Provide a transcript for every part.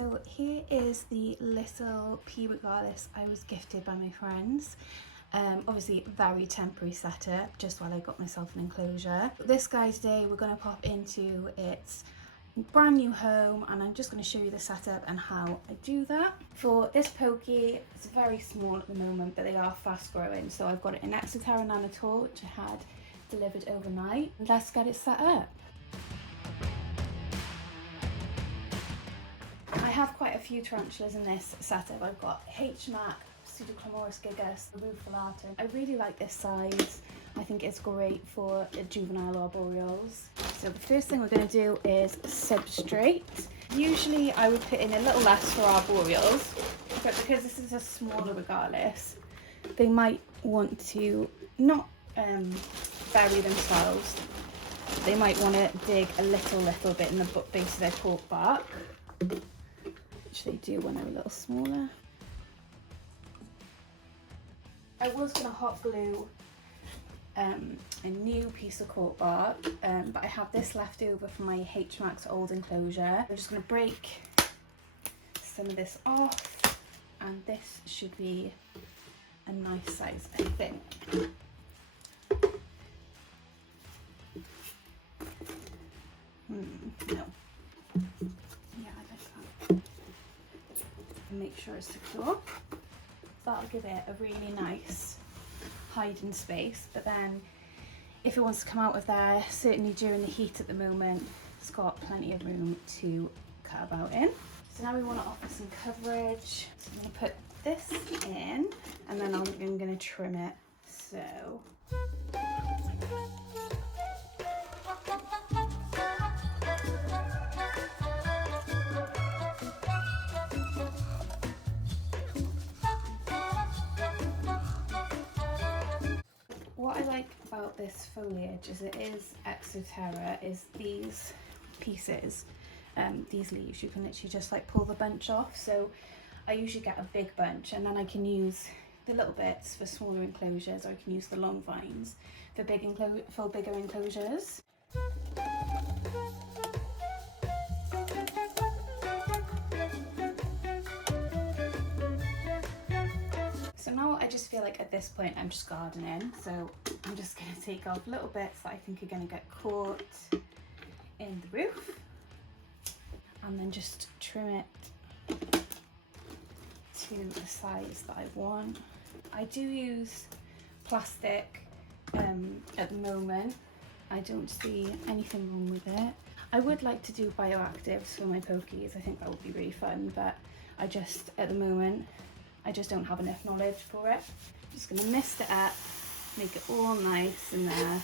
So here is the little P Regalis I was gifted by my friends. Obviously very temporary setup, just while I got myself an enclosure. This guy today, we're going to pop into its brand new home, and I'm just going to show you the setup and how I do that. For this Pokey, it's very small at the moment, but they are fast growing. So I've got it in Exoterra Nanotaur, which I had delivered overnight. Let's get it set up. I have quite a few tarantulas in this setup. I've got H-Mac, Pseudoclomorus gigas, Rufulatum. I really like this size. I think it's great for juvenile arboreals. So the first thing we're going to do is substrate. Usually I would put in a little less for arboreals, but because this is a smaller Regalis, they might want to not bury themselves. They might want to dig a little bit in the base of their cork bark, which they do when they're a little smaller. I was going to hot glue a new piece of cork bark, but I have this left over from my H-Max old enclosure. I'm just going to break some of this off, and this should be a nice size, I think. No. Yeah, I like that. Make sure it's secure. That'll give it a really nice hiding space, but then if it wants to come out of there, certainly during the heat at the moment, it's got plenty of room to cut about in. So now we want to offer some coverage. So I'm going to put this in, and then I'm going to trim it. So what I like about this foliage is it is Exoterra, is these pieces, these leaves, you can literally just like pull the bunch off. So I usually get a big bunch, and then I can use the little bits for smaller enclosures, or I can use the long vines for bigger enclosures. So now I just feel like at this point I'm just gardening, so I'm just going to take off little bits that I think are going to get caught in the roof, and then just trim it to the size that I want. I do use plastic at the moment. I don't see anything wrong with it. I would like to do bioactives for my Pokies. I think that would be really fun, but I just, at the moment, I just don't have enough knowledge for it. I'm just going to mist it up, make it all nice in there.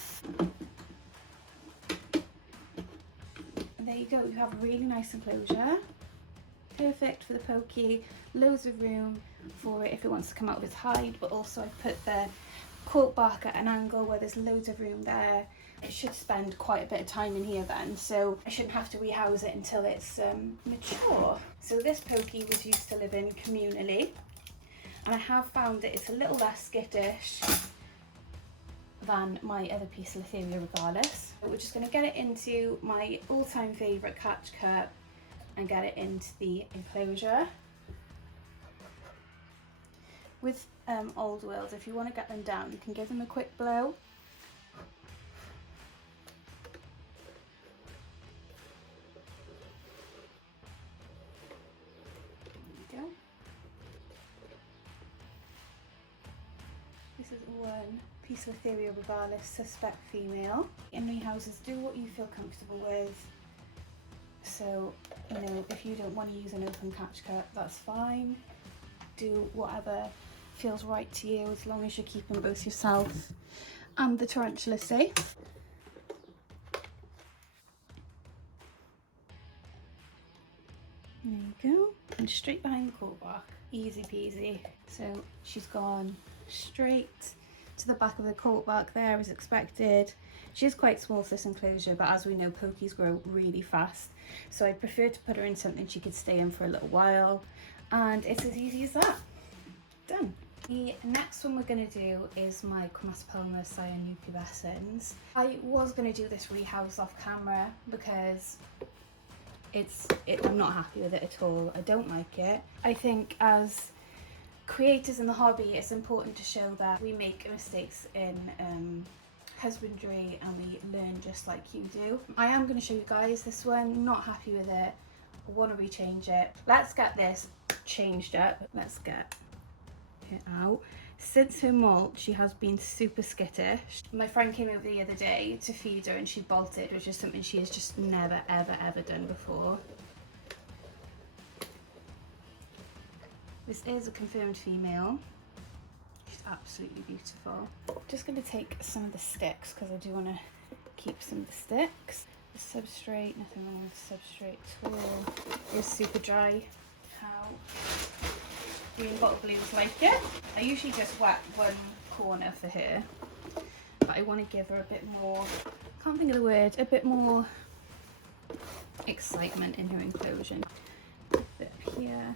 And there you go, you have a really nice enclosure. Perfect for the Pokey, loads of room for it if it wants to come out of its hide, but also I've put the cork bark at an angle where there's loads of room there. It should spend quite a bit of time in here then, so I shouldn't have to rehouse it until it's mature. So this Pokey was used to live in communally, and I have found that it's a little less skittish than my other piece of Etheria Regalis. So we're just going to get it into my all-time favourite catch cup and get it into the enclosure. With old worlds, if you want to get them down, you can give them a quick blow. There you go. This is one piece of Etheria Regalis, suspect female. In rehouses, do what you feel comfortable with. So, you know, if you don't want to use an open catch cup, that's fine. Do whatever feels right to you, as long as you're keeping both yourself and the tarantula safe. There you go. And straight behind the cork bark. Easy peasy. So she's gone straight to the back of the cork bark there as expected. She is quite small for this enclosure, but as we know, Pokies grow really fast. So I prefer to put her in something she could stay in for a little while. And it's as easy as that. Done. The next one we're going to do is my Chromatopelma cyanopubescens. I was going to do this rehouse off camera because I'm not happy with it at all. I don't like it. I think as creators in the hobby, it's important to show that we make mistakes in husbandry and we learn just like you do. I am going to show you guys this one. Not happy with it. I want to rechange it. Let's get this changed up. Let's get it out. Since her molt, she has been super skittish. My friend came over the other day to feed her and she bolted, which is something she has just never, ever, ever done before. This is a confirmed female. She's absolutely beautiful. Just going to take some of the sticks because I do want to keep some of the sticks. The substrate, nothing wrong with the substrate at all. It's super dry. How Green Bottle Blues like it. I usually just wet one corner for her, but I want to give her a bit more, can't think of the word, a bit more excitement in her enclosure. A bit up here,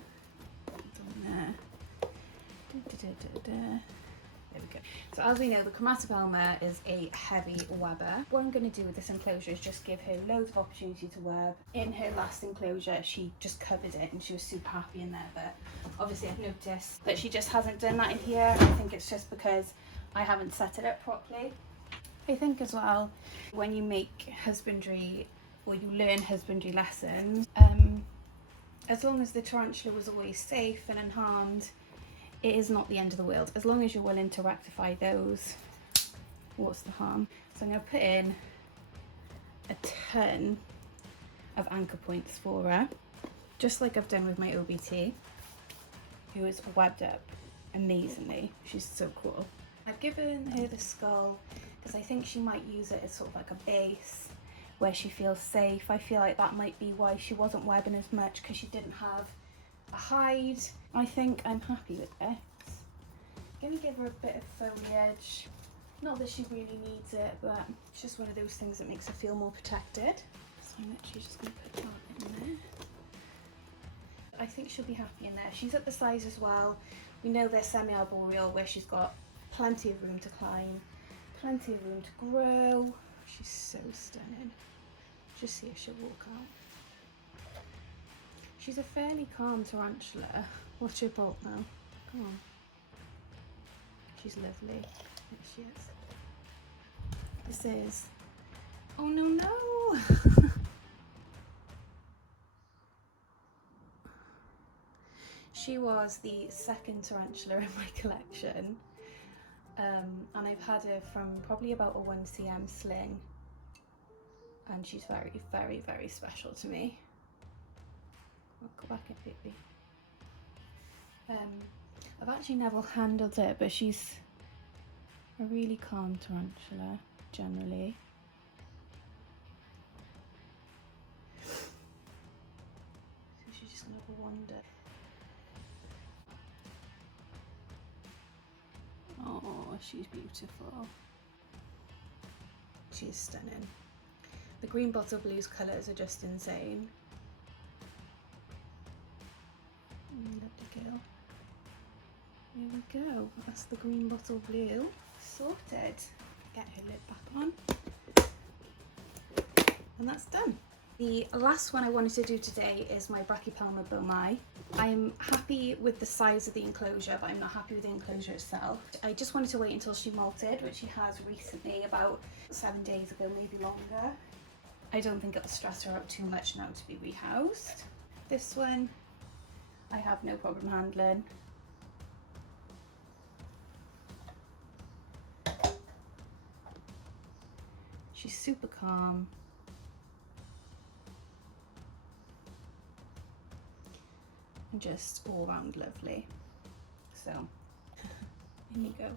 down there. There we go. So as we know, the Chromatopelma is a heavy webber. What I'm going to do with this enclosure is just give her loads of opportunity to web. In her last enclosure, she just covered it and she was super happy in there, but obviously I've noticed that she just hasn't done that in here. I think it's just because I haven't set it up properly. I think as well, when you make husbandry or you learn husbandry lessons, as long as the tarantula was always safe and unharmed, it is not the end of the world. As long as you're willing to rectify those, what's the harm? So I'm going to put in a ton of anchor points for her, just like I've done with my OBT, who is webbed up amazingly. She's so cool. I've given her the skull because I think she might use it as sort of like a base where she feels safe. I feel like that might be why she wasn't webbing as much, because she didn't have a hide. I think I'm happy with this. I'm going to give her a bit of foliage. Not that she really needs it, but it's just one of those things that makes her feel more protected. So I'm literally just going to put that in there. I think she'll be happy in there. She's at the size as well. We know they're semi-arboreal, where she's got plenty of room to climb, plenty of room to grow. She's so stunning. Just see if she'll walk out. She's a fairly calm tarantula. Watch her bolt now. Come on. She's lovely. There she is. This is... Oh no, no! She was the second tarantula in my collection. And I've had her from probably about a 1cm sling. And she's very, very, very special to me. I'll go back in, baby. I've actually never handled it, but she's a really calm tarantula, generally. So she's just gonna have a wander. Oh, she's beautiful. She's stunning. The Green Bottle Blues colours are just insane. Lovely girl. There we go. That's the Green Bottle Blue sorted. Get her lid back on. And that's done. The last one I wanted to do today is my Brachypelma boehmei. I'm happy with the size of the enclosure, but I'm not happy with the enclosure itself. I just wanted to wait until she molted, which she has recently, about 7 days ago, maybe longer. I don't think it'll stress her out too much now to be rehoused. This one, I have no problem handling. She's super calm. And just all round lovely. So, in you go.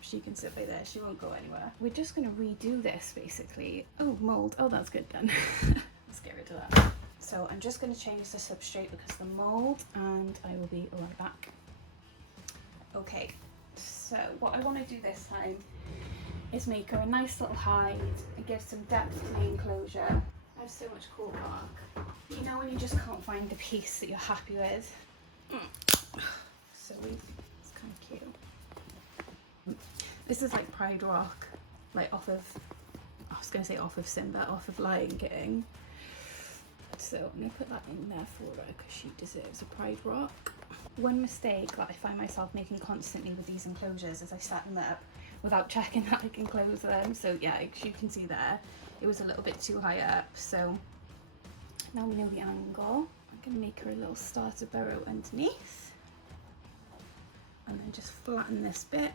She can sit by there, she won't go anywhere. We're just gonna redo this basically. Oh, mold, oh that's good then. Let's get rid of that. So I'm just gonna change the substrate because of the mold, and I will be right back. Okay, so what I wanna do this time is make her a nice little hide and give some depth to the enclosure. I have so much cool bark. You know when you just can't find the piece that you're happy with? So it's kind of cute. This is like Pride Rock, like off of, I was going to say off of Simba, off of Lion King. So I'm going to put that in there for her because she deserves a Pride Rock. One mistake that I find myself making constantly with these enclosures is I set them up without checking that I can close them. So yeah, as you can see there, it was a little bit too high up. So now we know the angle. I'm going to make her a little starter burrow underneath. And then just flatten this bit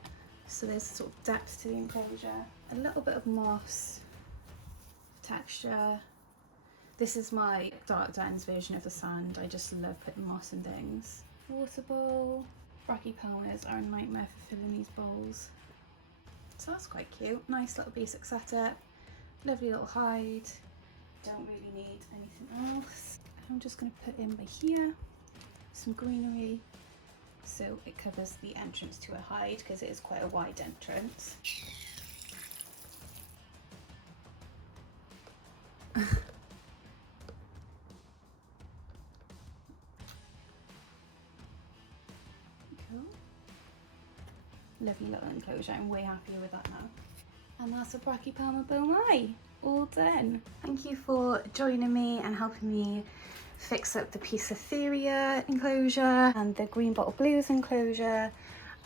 so there's sort of depth to the enclosure. A little bit of moss texture. This is my Dark Dens version of the sand. I just love putting moss in things. Water bowl. Brachypelmas are a nightmare for filling these bowls. So that's quite cute. Nice little basic setup. Lovely little hide. Don't really need anything else. I'm just going to put in by here some greenery so it covers the entrance to a hide because it is quite a wide entrance. Cool. Lovely little enclosure. I'm way happier with that now. And that's a Brachypelma Boehmei all done. Thank you for joining me and helping me fix up the Poecilotheria enclosure and the Green Bottle Blues enclosure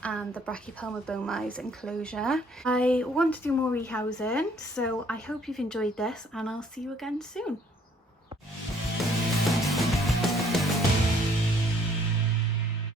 and the Brachypelma Boehmei's enclosure. I want to do more rehousing, so I hope you've enjoyed this and I'll see you again soon.